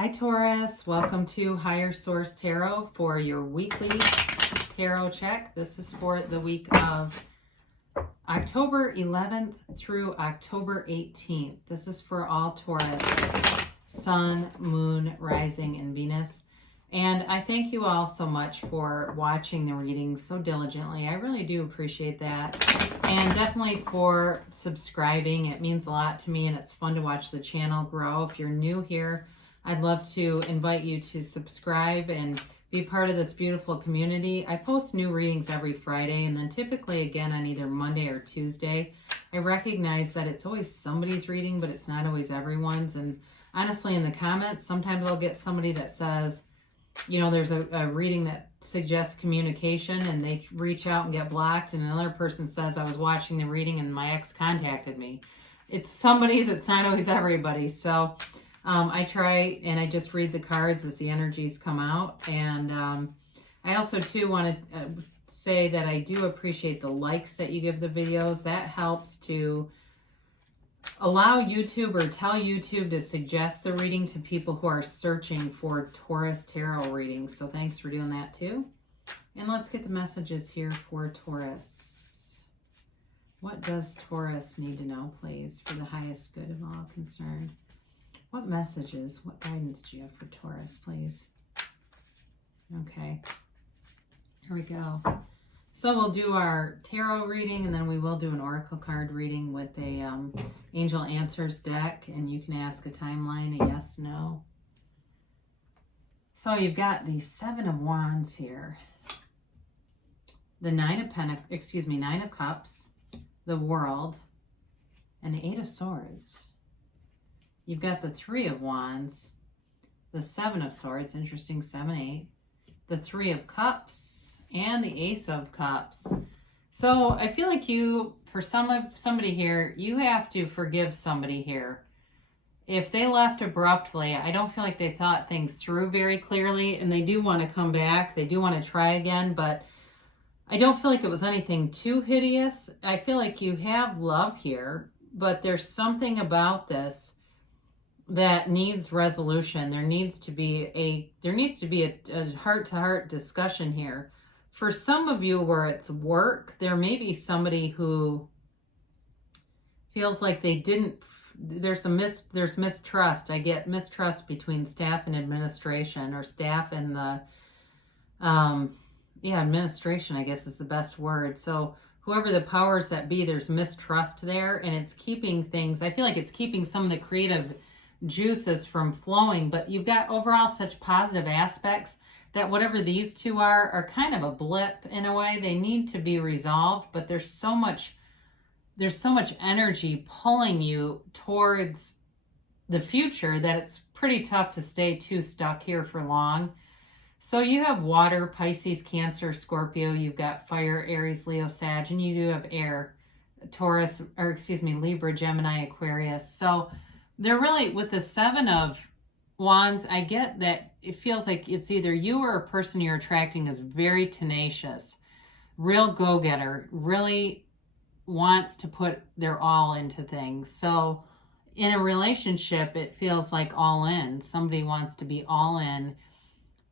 Hi Taurus, welcome to Higher Source Tarot for your weekly tarot check. This is for the week of October 11th through October 18th. This is for all Taurus, Sun, Moon, Rising, and Venus. And I thank you all so much for watching the readings so diligently. I really do appreciate that. And definitely for subscribing. It means a lot to me, and it's fun to watch the channel grow. If you're new here, I'd love to invite you to subscribe and be part of this beautiful community. I post new readings every Friday, and then typically again on either Monday or Tuesday. I recognize that it's always somebody's reading, but it's not always everyone's. And honestly, in the comments, sometimes I'll get somebody that says, you know, there's a reading that suggests communication and they reach out and get blocked, and another person says, I was watching the reading and my ex contacted me. It's somebody's, it's not always everybody. So I try and I just read the cards as the energies come out. And I also too want to say that I do appreciate the likes that you give the videos. That helps to allow YouTube or tell YouTube to suggest the reading to people who are searching for Taurus tarot readings. So thanks for doing that too. And let's get the messages here for Taurus. What does Taurus need to know, please, for the highest good of all concerned? What messages, what guidance do you have for Taurus, please? Okay, here we go. So we'll do our tarot reading, and then we will do an oracle card reading with a angel answers deck, and you can ask a timeline, a yes, no. So you've got the Seven of Wands here, the Nine of Cups, the World, and the Eight of Swords. You've got the Three of Wands, the Seven of Swords, interesting, 7, 8, the Three of Cups, and the Ace of Cups. So I feel like you, for somebody here, you have to forgive somebody here. If they left abruptly, I don't feel like they thought things through very clearly, and they do want to come back. They do want to try again, but I don't feel like it was anything too hideous. I feel like you have love here, but there's something about this that needs resolution. There needs to be a heart-to-heart discussion here. For some of you where it's work, there may be somebody who feels like they didn't, there's mistrust. I get mistrust between staff and administration, or staff and the, administration, I guess is the best word. So whoever the powers that be, there's mistrust there, and it's keeping things, I feel like it's keeping some of the creative juices from flowing, but you've got overall such positive aspects that whatever these two are kind of a blip in a way. They need to be resolved, but there's so much energy pulling you towards the future that it's pretty tough to stay too stuck here for long. So you have water, Pisces, Cancer, Scorpio. You've got fire, Aries, Leo, Sag, and you do have air, Taurus, Libra, Gemini, Aquarius. So they're really, with the Seven of Wands, I get that it feels like it's either you or a person you're attracting is very tenacious, real go-getter, really wants to put their all into things. So in a relationship, it feels like all in. Somebody wants to be all in.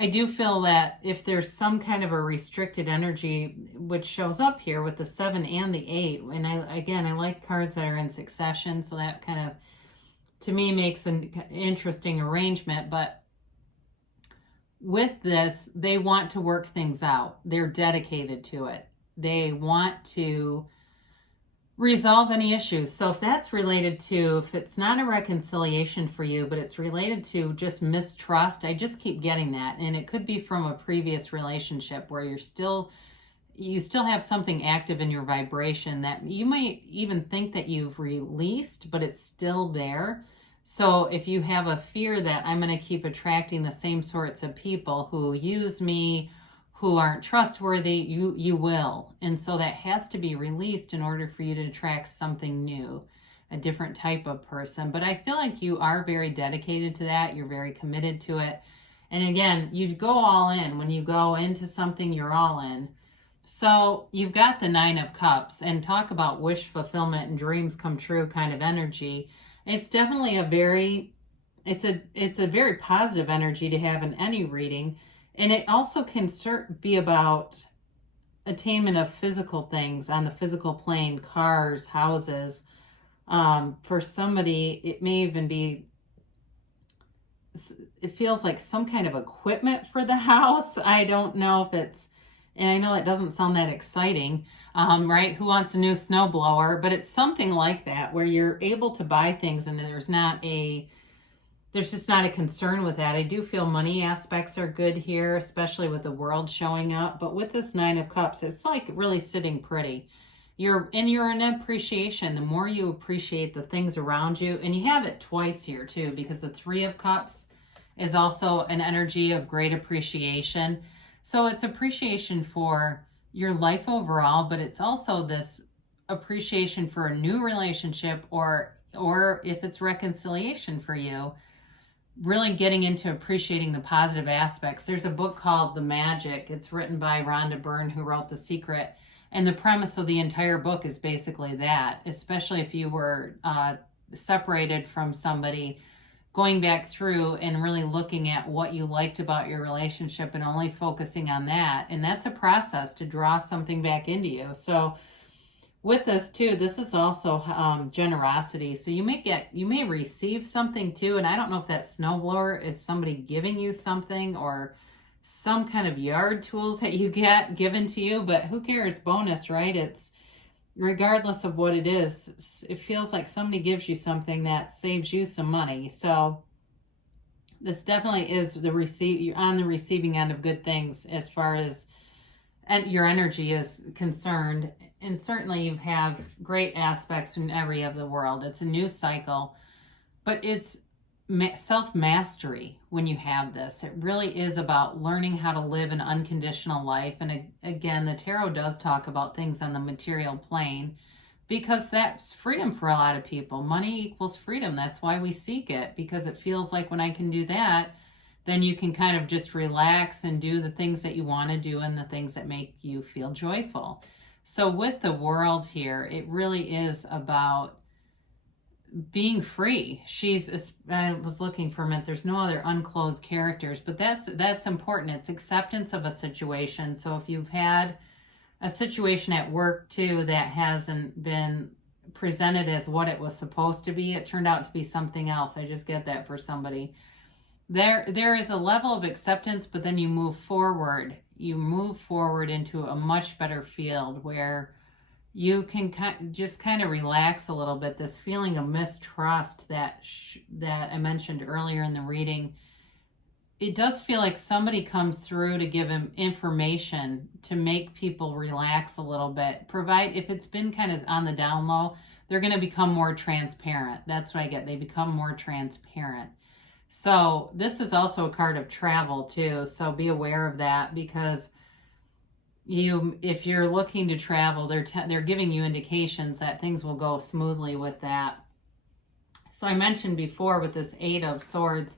I do feel that if there's some kind of a restricted energy, which shows up here with the 7 and the 8, and I like cards that are in succession, so that kind of, to me, makes an interesting arrangement. But with this, they want to work things out. They're dedicated to it. They want to resolve any issues. So if that's related to, if it's not a reconciliation for you, but it's related to just mistrust, I just keep getting that. And it could be from a previous relationship where you still have something active in your vibration that you might even think that you've released, but it's still there. So if you have a fear that I'm going to keep attracting the same sorts of people who use me, who aren't trustworthy, you will. And so that has to be released in order for you to attract something new, a different type of person. But I feel like you are very dedicated to that. You're very committed to it. And again, you go all in. When you go into something, you're all in. So you've got the Nine of Cups, and talk about wish fulfillment and dreams come true kind of energy. It's definitely a very it's a very positive energy to have in any reading. And it also can be about attainment of physical things on the physical plane, cars, houses. For somebody, it may even be, it feels like some kind of equipment for the house. I don't know if it's, and I know it doesn't sound that exciting, right? Who wants a new snowblower? But it's something like that where you're able to buy things and there's just not a concern with that. I do feel money aspects are good here, especially with the world showing up. But with this Nine of Cups, it's like really sitting pretty. You're in appreciation. The more you appreciate the things around you, and you have it twice here too, because the Three of Cups is also an energy of great appreciation. So it's appreciation for your life overall, but it's also this appreciation for a new relationship, or if it's reconciliation for you, really getting into appreciating the positive aspects. There's a book called The Magic. It's written by Rhonda Byrne, who wrote The Secret. And the premise of the entire book is basically that, especially if you were separated from somebody, going back through and really looking at what you liked about your relationship and only focusing on that. And that's a process to draw something back into you. So with this too, this is also generosity. So you may receive something too. And I don't know if that snowblower is somebody giving you something or some kind of yard tools that you get given to you, but who cares? Bonus, right? It's regardless of what it is, it feels like somebody gives you something that saves you some money. So this definitely is you're on the receiving end of good things as far as your energy is concerned. And certainly you have great aspects in every of the world. It's a new cycle, but it's self-mastery when you have this. It really is about learning how to live an unconditional life. And again, the tarot does talk about things on the material plane because that's freedom for a lot of people. Money equals freedom. That's why we seek it, because it feels like when I can do that, then you can kind of just relax and do the things that you want to do and the things that make you feel joyful. So with the world here, it really is about being free. I was looking for a minute, there's no other unclothed characters, but that's important. It's acceptance of a situation. So if you've had a situation at work too that hasn't been presented as what it was supposed to be, it turned out to be something else. I just get that for somebody. There is a level of acceptance, but then you move forward. You move forward into a much better field where you can just kind of relax a little bit. This feeling of mistrust that I mentioned earlier in the reading, it does feel like somebody comes through to give him information to make people relax a little bit. If it's been kind of on the down low, they're going to become more transparent. That's what I get. They become more transparent. So this is also a card of travel too. So be aware of that, because if you're looking to travel, they're giving you indications that things will go smoothly with that. So I mentioned before with this Eight of Swords,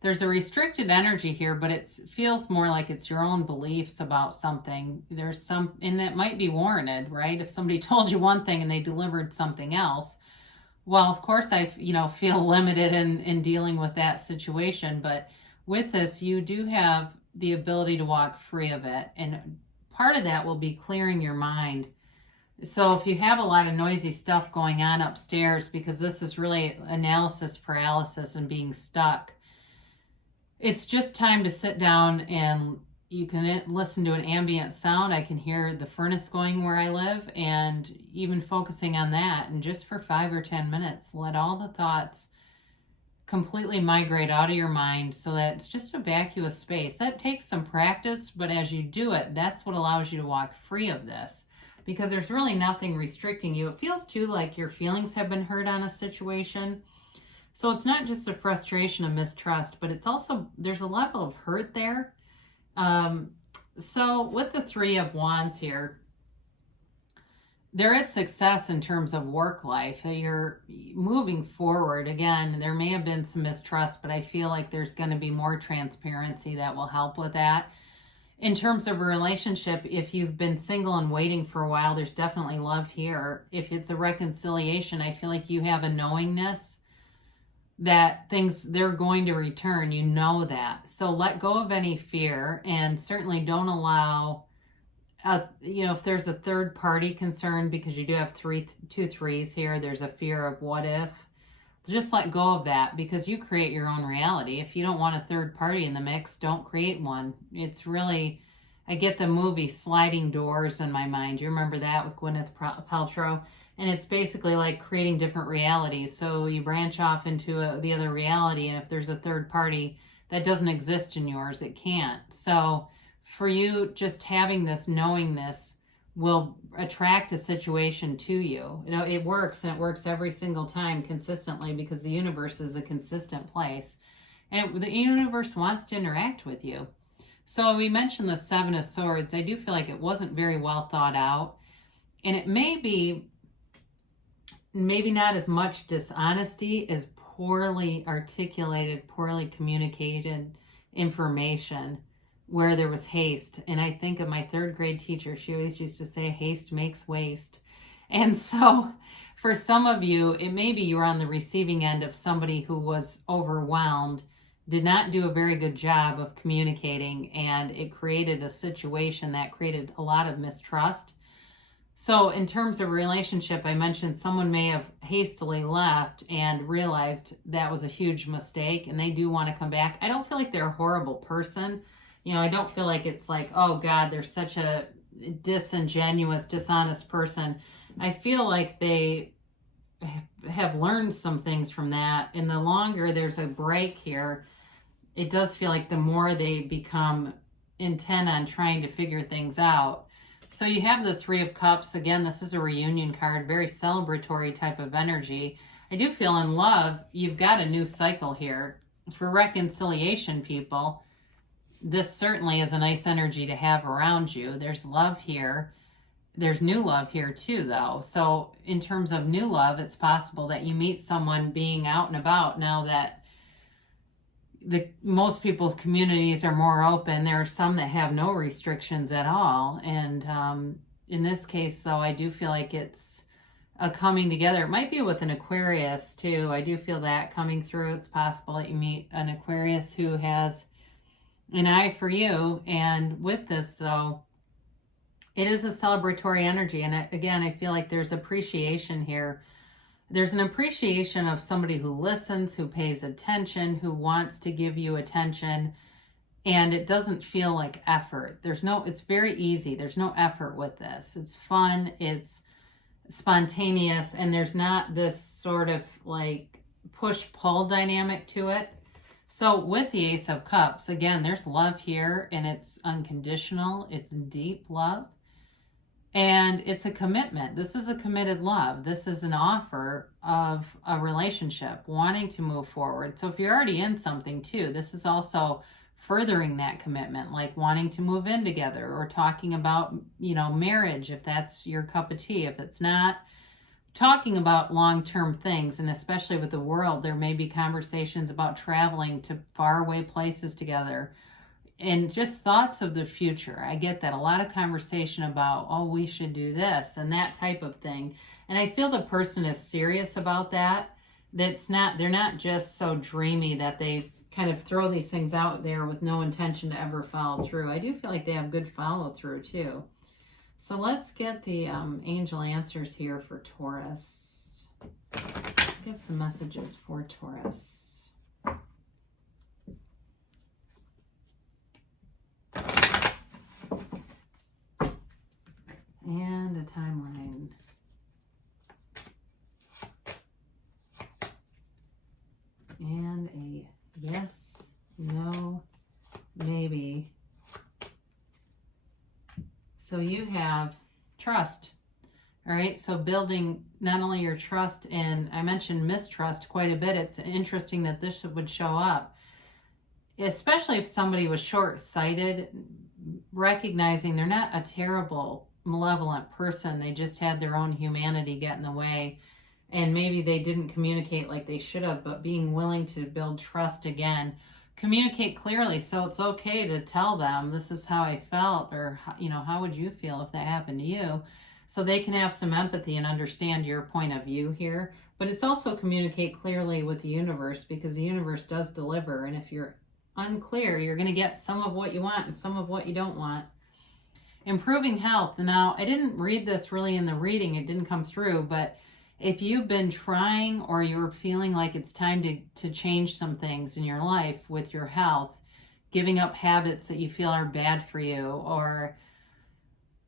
there's a restricted energy here, but it feels more like it's your own beliefs about something. And that might be warranted, right? If somebody told you one thing and they delivered something else, well, of course I feel limited in dealing with that situation. But with this, you do have the ability to walk free of it. And part of that will be clearing your mind. So if you have a lot of noisy stuff going on upstairs, because this is really analysis paralysis and being stuck, it's just time to sit down and you can listen to an ambient sound. I can hear the furnace going where I live, and even focusing on that. And just for 5 or 10 minutes, let all the thoughts completely migrate out of your mind so that it's just a vacuous space. That takes some practice, but as you do it, that's what allows you to walk free of this, because there's really nothing restricting you. It feels too like your feelings have been hurt on a situation. So it's not just a frustration of mistrust, but it's also, there's a level of hurt there. So with the Three of Wands here, there is success in terms of work life. You're moving forward. Again, there may have been some mistrust, but I feel like there's going to be more transparency that will help with that. In terms of a relationship, if you've been single and waiting for a while, there's definitely love here. If it's a reconciliation, I feel like you have a knowingness that things, they're going to return. You know that. So let go of any fear, and certainly don't allow, if there's a third party concern, because you do have two threes here, there's a fear of what if. Just let go of that, because you create your own reality. If you don't want a third party in the mix, don't create one. It's really, I get the movie Sliding Doors in my mind. You remember that with Gwyneth Paltrow? And it's basically like creating different realities. So you branch off into the other reality, and if there's a third party that doesn't exist in yours, it can't. So for you, just having this, knowing this, will attract a situation to you. It works, and it works every single time consistently, because the universe is a consistent place. And the universe wants to interact with you. So we mentioned the Seven of Swords. I do feel like it wasn't very well thought out. And it may be maybe not as much dishonesty as poorly articulated, poorly communicated information where there was haste. And I think of my third grade teacher. She always used to say, haste makes waste. And so for some of you, it may be you're on the receiving end of somebody who was overwhelmed, did not do a very good job of communicating, and it created a situation that created a lot of mistrust. So in terms of relationship, I mentioned someone may have hastily left and realized that was a huge mistake, and they do want to come back. I don't feel like they're a horrible person. I don't feel like it's like, oh God, they're such a disingenuous, dishonest person. I feel like they have learned some things from that. And the longer there's a break here, it does feel like the more they become intent on trying to figure things out. So you have the Three of Cups. Again, this is a reunion card, very celebratory type of energy. I do feel in love, you've got a new cycle here. For reconciliation, people, this certainly is a nice energy to have around you. There's love here. There's new love here too, though. So in terms of new love, it's possible that you meet someone being out and about now that most people's communities are more open. There are some that have no restrictions at all. And in this case, though, I do feel like it's a coming together. It might be with an Aquarius, too. I do feel that coming through. It's possible that you meet an Aquarius who has an eye for you. And with this, though, it is a celebratory energy. And again, I feel like there's appreciation here. There's an appreciation of somebody who listens, who pays attention, who wants to give you attention. And it doesn't feel like effort. It's very easy. There's no effort with this. It's fun. It's spontaneous. And there's not this sort of like push-pull dynamic to it. So with the Ace of Cups, again, there's love here, and it's unconditional. It's deep love. And it's a commitment. This is a committed love. This is an offer of a relationship, wanting to move forward. So if you're already in something too, this is also furthering that commitment, like wanting to move in together, or talking about, marriage, if that's your cup of tea. If it's not, talking about long-term things. And especially with the world, there may be conversations about traveling to faraway places together. And just thoughts of the future. I get that. A lot of conversation about, oh, we should do this and that type of thing. And I feel the person is serious about that. They're not just so dreamy that they kind of throw these things out there with no intention to ever follow through. I do feel like they have good follow through too. So let's get the angel answers here for Taurus. Let's get some messages for Taurus. And a timeline. And a yes, no, maybe. So you have trust. All right, so building not only your trust, and I mentioned mistrust quite a bit. It's interesting that this would show up, especially if somebody was short-sighted, recognizing they're not a terrible, malevolent person. They just had their own humanity get in the way, and maybe they didn't communicate like they should have, but being willing to build trust again, communicate clearly. So it's okay to tell them, this is how I felt, or how would you feel if that happened to you, so they can have some empathy and understand your point of view here. But it's also communicate clearly with the universe, because the universe does deliver. And if you're unclear, you're going to get some of what you want and some of what you don't want. Improving health. Now, I didn't read this really in the reading. It didn't come through, but if you've been trying or you're feeling like it's time to change some things in your life with your health, giving up habits that you feel are bad for you, or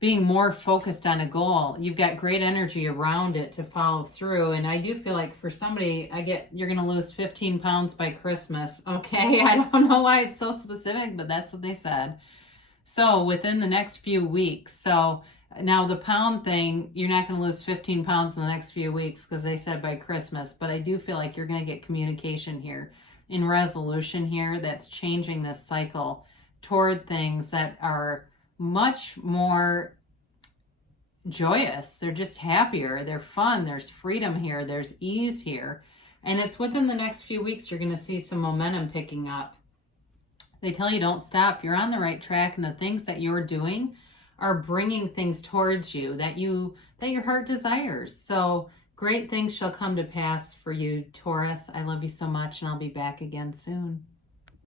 being more focused on a goal, you've got great energy around it to follow through. And I do feel like for somebody, you're going to lose 15 pounds by Christmas. Okay. I don't know why it's so specific, but that's what they said. So within the next few weeks. So now the pound thing, you're not going to lose 15 pounds in the next few weeks because they said by Christmas, but I do feel like you're going to get communication here in resolution here that's changing this cycle toward things that are much more joyous. They're just happier. They're fun. There's freedom here. There's ease here. And it's within the next few weeks you're going to see some momentum picking up. They tell you don't stop. You're on the right track, and the things that you're doing are bringing things towards you that your heart desires. So great things shall come to pass for you, Taurus. I love you so much, and I'll be back again soon.